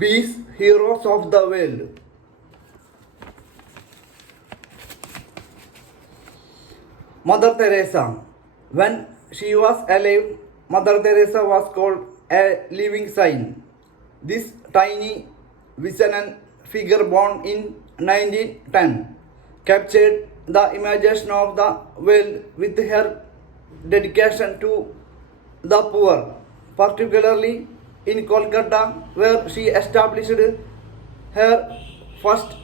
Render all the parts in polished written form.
Bees, heroes of the world. Mother Teresa. When she was alive, Mother Teresa was called a living sign. This tiny visionary figure born in 1910 captured the imagination of the world with her dedication to the poor, particularly in Kolkata, where she established her first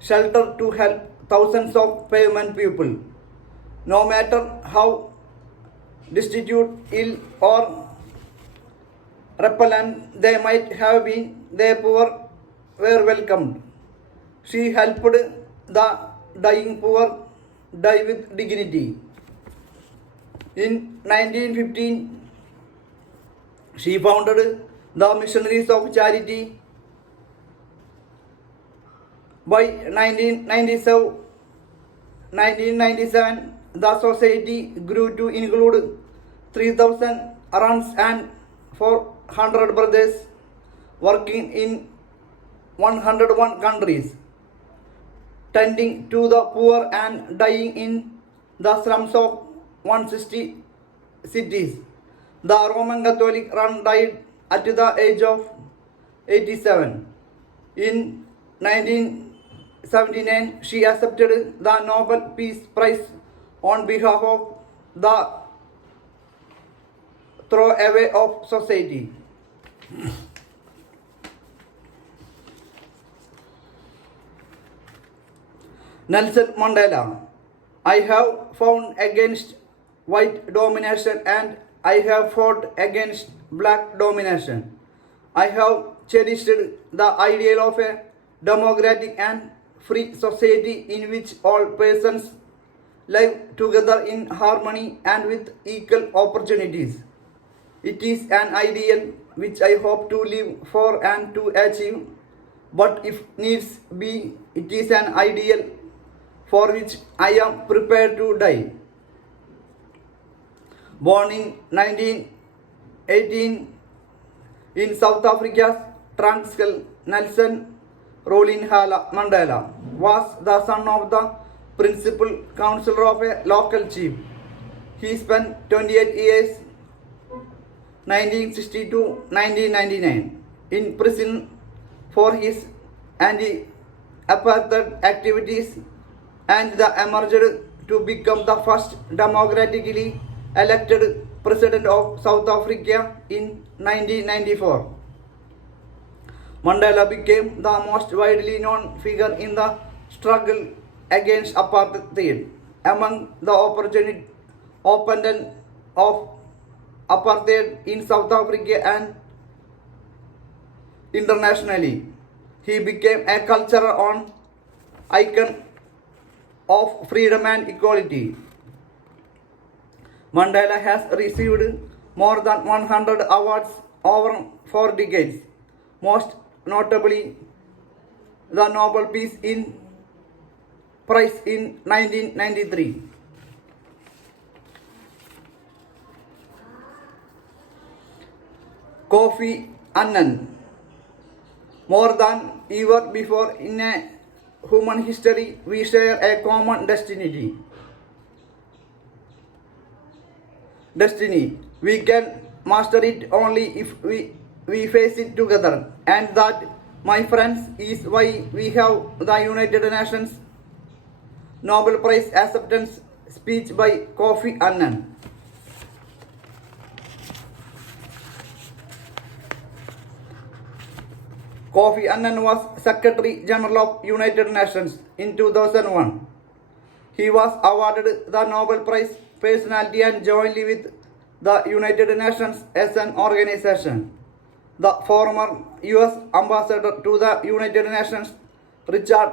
shelter to help thousands of pavement people. No matter how destitute, ill, or repellent they might have been, the poor were welcomed. She helped the dying poor die with dignity. In 1915, she founded the Missionaries of Charity. By 1997, the society grew to include 3,000 runs and 400 brothers working in 101 countries, tending to the poor and dying in the slums of 160 cities. The Roman Catholic run died at the age of 87. In 1979, she accepted the Nobel Peace Prize on behalf of the throwaway of society. Nelson Mandela. I have fought against white domination and I have fought against black domination. I have cherished the ideal of a democratic and free society in which all persons live together in harmony and with equal opportunities. It is an ideal which I hope to live for and to achieve, but if needs be, it is an ideal for which I am prepared to die. Born in 1918 in South Africa's Transkei, Nelson Rolihlahla Mandela was the son of the principal counselor of a local chief. He spent 28 years, 1960 to 1999, in prison for his anti-apartheid activities and emerged to become the first democratically elected president of South Africa in 1994. Mandela became the most widely known figure in the struggle against apartheid. Among the opponents of apartheid in South Africa and internationally, he became a cultural icon of freedom and equality. Mandela has received more than 100 awards over 4 decades, most notably the Nobel Peace in Prize in 1993. Kofi Annan. More than ever before in a human history, we share a common destiny. We can master it only if we face it together. And that, my friends, is why we have the United Nations Nobel Prize acceptance speech by Kofi Annan. Kofi Annan was Secretary General of United Nations in 2001. He was awarded the Nobel Prize personally and jointly with the United Nations as an organization. The former US ambassador to the United Nations, Richard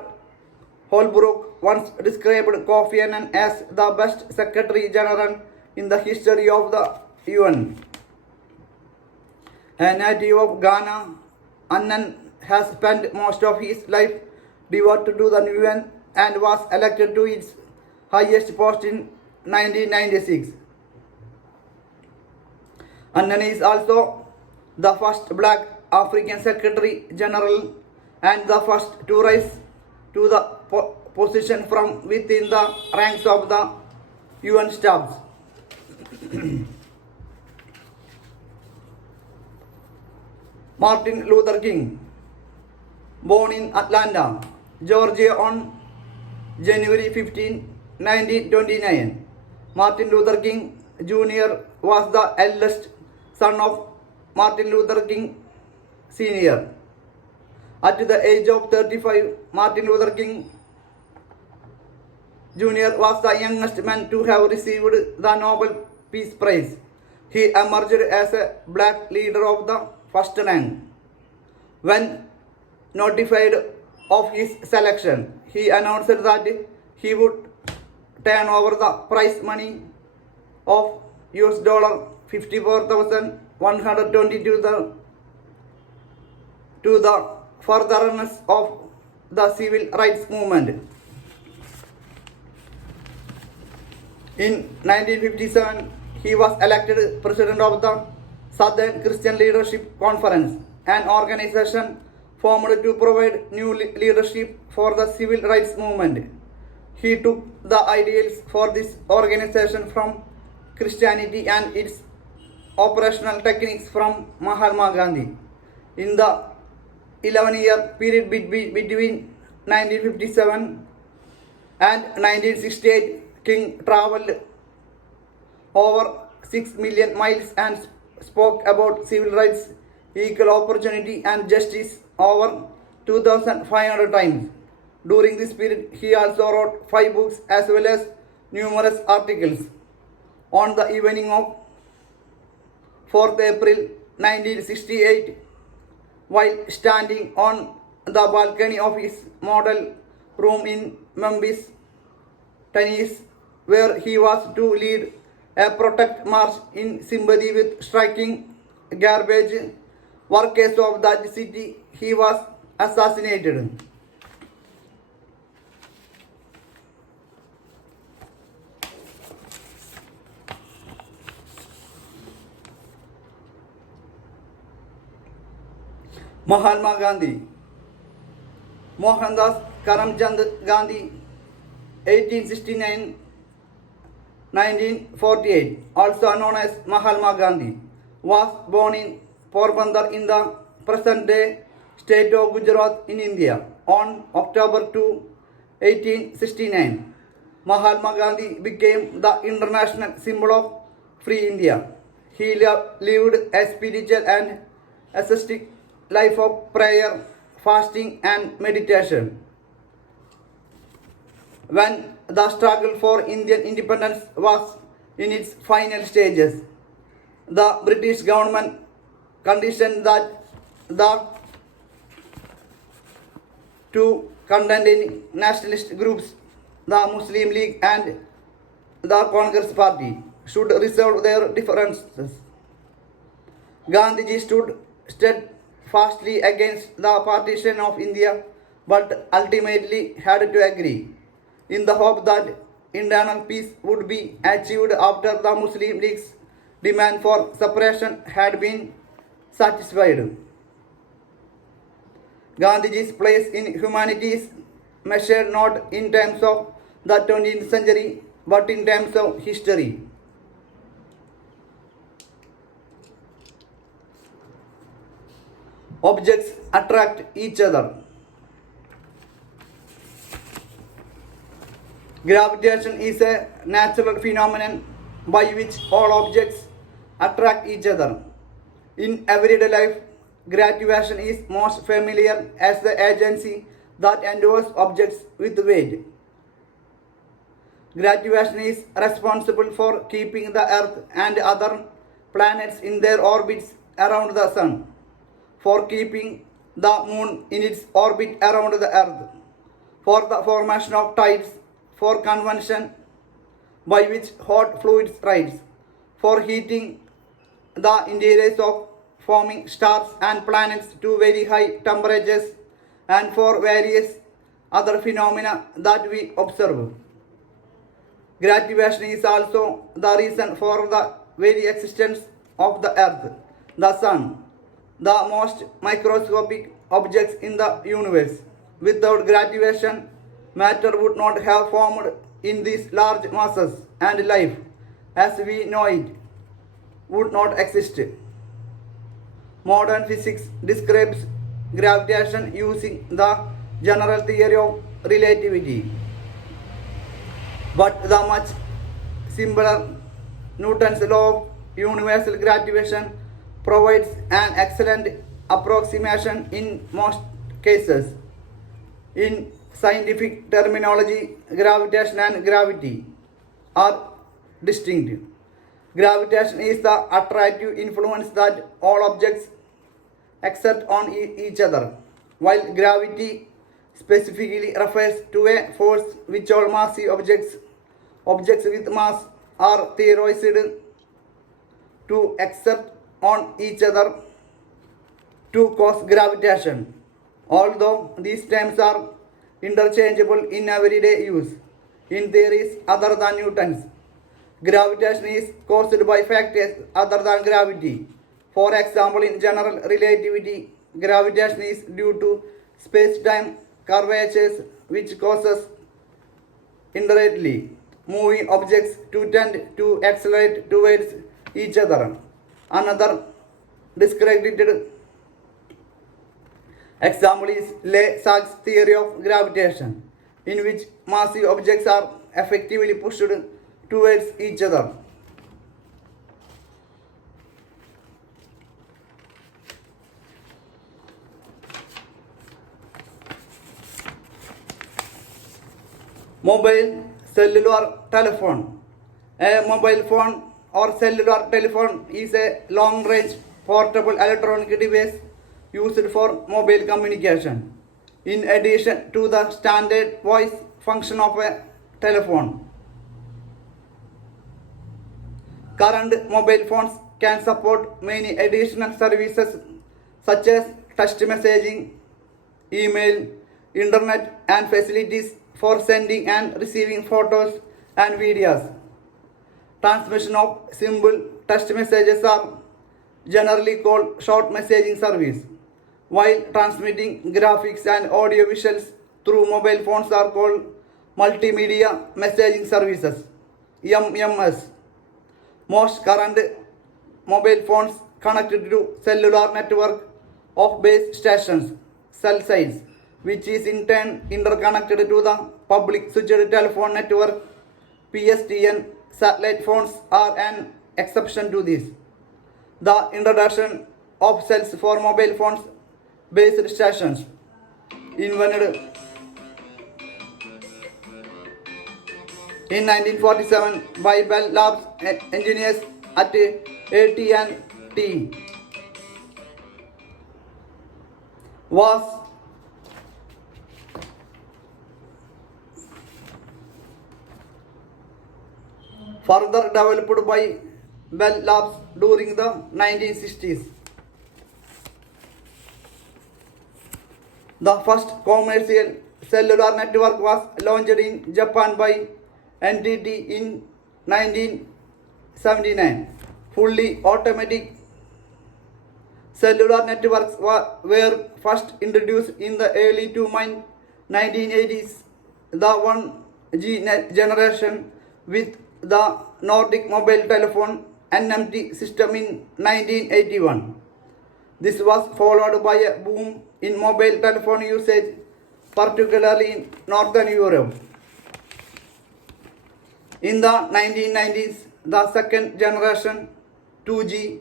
Holbrooke, once described Kofi Annan as the best Secretary General in the history of the UN. A native of Ghana, Annan has spent most of his life devoted to the UN and was elected to its highest post in 1996. Annan is also the first black African Secretary General and the first to rise to the position from within the ranks of the UN staffs. Martin Luther King, born in Atlanta, Georgia on January 15, 1929. Martin Luther King Jr. was the eldest son of Martin Luther King Sr. At the age of 35, Martin Luther King Jr. was the youngest man to have received the Nobel Peace Prize. He emerged as a black leader of the first rank. When notified of his selection, he announced that he would turn over the prize money of $54,122 to the furtherance of the civil rights movement. In 1957, he was elected president of the Southern Christian Leadership Conference, an organization formed to provide new leadership for the civil rights movement. He took the ideals for this organization from Christianity and its operational techniques from Mahatma Gandhi. In the 11-year period between 1957 and 1968, King traveled over 6 million miles and spoke about civil rights, equal opportunity and justice over 2,500 times. During this period, he also wrote 5 books as well as numerous articles. On the evening of 4th April 1968, while standing on the balcony of his model room in Memphis, Tennessee, where he was to lead a protest march in sympathy with striking garbage workers of that city, he was assassinated. Mahatma Gandhi. Mohandas Karamchand Gandhi, 1869-1948, also known as Mahatma Gandhi, was born in Porbandar in the present-day state of Gujarat in India on October 2, 1869. Mahatma Gandhi became the international symbol of free India. He lived a spiritual and ascetic life of prayer, fasting and meditation. When the struggle for Indian independence was in its final stages, the British government conditioned that the two contending nationalist groups, the Muslim League and the Congress Party, should resolve their differences. Gandhiji stood steadfastly against the partition of India, but ultimately had to agree, in the hope that internal peace would be achieved after the Muslim League's demand for separation had been satisfied. Gandhiji's place in humanity is measured not in terms of the 20th century but in terms of history. Objects attract each other. Gravitation is a natural phenomenon by which all objects attract each other. In everyday life, gravitation is most familiar as the agency that endows objects with weight. Gravitation is responsible for keeping the Earth and other planets in their orbits around the Sun, for keeping the Moon in its orbit around the Earth, for the formation of tides, for convection by which hot fluids rise, for heating the interiors of forming stars and planets to very high temperatures, and for various other phenomena that we observe. Gravitation is also the reason for the very existence of the Earth, the Sun, the most microscopic objects in the universe. Without gravitation, matter would not have formed in these large masses, and life, as we know it, would not exist. Modern physics describes gravitation using the general theory of relativity. But the much simpler Newton's law of universal gravitation provides an excellent approximation in most cases. In scientific terminology, gravitation and gravity are distinct. Gravitation is the attractive influence that all objects exert on each other, while gravity specifically refers to a force which all massive objects with mass are theorized to exert on each other to cause gravitation. Although these terms are interchangeable in everyday use, in theories other than Newton's, gravitation is caused by factors other than gravity. For example, in general relativity, gravitation is due to space-time curvatures which causes indirectly moving objects to tend to accelerate towards each other. Another discredited example is Le-Sacks theory of gravitation, in which massive objects are effectively pushed towards each other. Mobile cellular telephone. A mobile phone or cellular telephone is a long-range portable electronic device used for mobile communication, in addition to the standard voice function of a telephone. Current mobile phones can support many additional services such as text messaging, email, internet, and facilities for sending and receiving photos and videos. Transmission of simple text messages are generally called short messaging service, while transmitting graphics and audio visuals through mobile phones are called multimedia messaging services, MMS. Most current mobile phones connected to cellular network of base stations, cell sites, which is in turn interconnected to the public switched telephone network, PSTN. Satellite phones are an exception to this. The introduction of cells for mobile phones based stations, invented in 1947 by Bell Labs engineers at AT&T, was further developed by Bell Labs during the 1960s. The first commercial cellular network was launched in Japan by NTT in 1979. Fully automatic cellular networks were first introduced in the early to mid 1980s. The 1G generation with the Nordic Mobile Telephone NMT system in 1981. This was followed by a boom in mobile telephone usage, particularly in Northern Europe. In the 1990s, the second generation 2G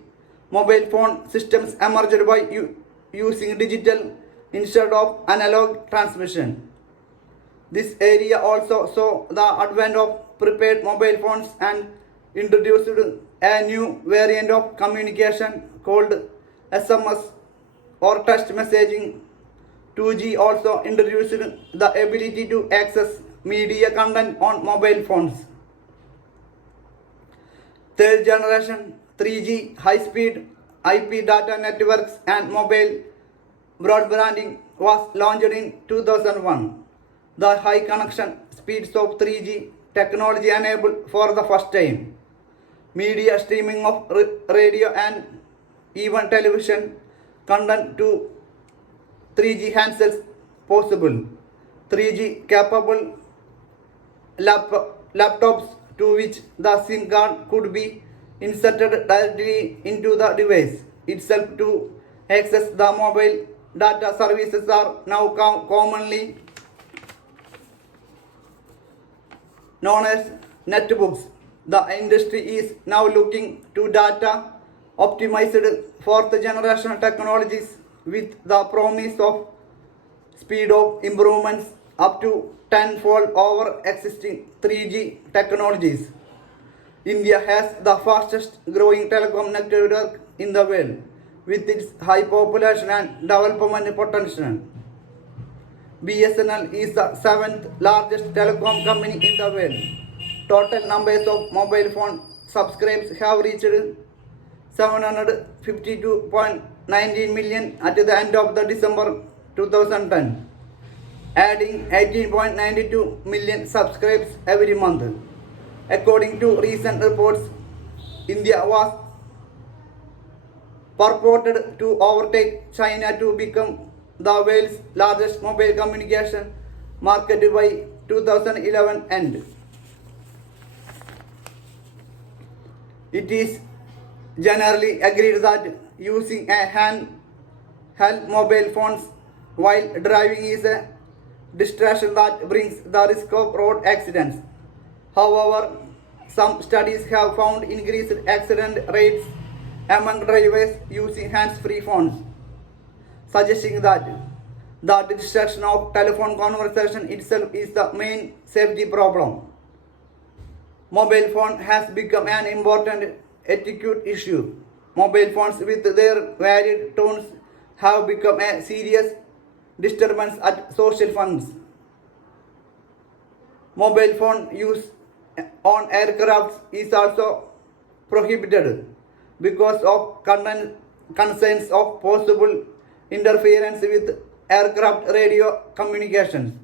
mobile phone systems emerged by using digital instead of analog transmission. This area also saw the advent of prepaid mobile phones and introduced a new variant of communication called SMS or text messaging. 2G also introduced the ability to access media content on mobile phones. Third generation 3G high-speed IP data networks and mobile broadbanding was launched in 2001. The high connection speeds of 3G technology enabled for the first time media streaming of radio and even television content to 3G handsets possible. 3G capable laptops to which the SIM card could be inserted directly into the device itself to access the mobile data services are now commonly known as netbooks. The industry is now looking to data optimized fourth generation technologies with the promise of speed of improvements up to 10-fold over existing 3G technologies. India has the fastest growing telecom network in the world with its high population and development potential. BSNL is the 7th largest telecom company in the world. Total numbers of mobile phone subscribers have reached 752.19 million at the end of the December 2010, adding 18.92 million subscribers every month. According to recent reports, India was purported to overtake China to become the world's largest mobile communication market by 2011 end. It is generally agreed that using a handheld mobile phones while driving is a distraction that brings the risk of road accidents. However, some studies have found increased accident rates among drivers using hands-free phones, suggesting that the distraction of telephone conversation itself is the main safety problem. Mobile phone has become an important etiquette issue. Mobile phones with their varied tones have become a serious disturbance at social functions. Mobile phone use on aircraft is also prohibited because of concerns of possible interference with aircraft radio communications.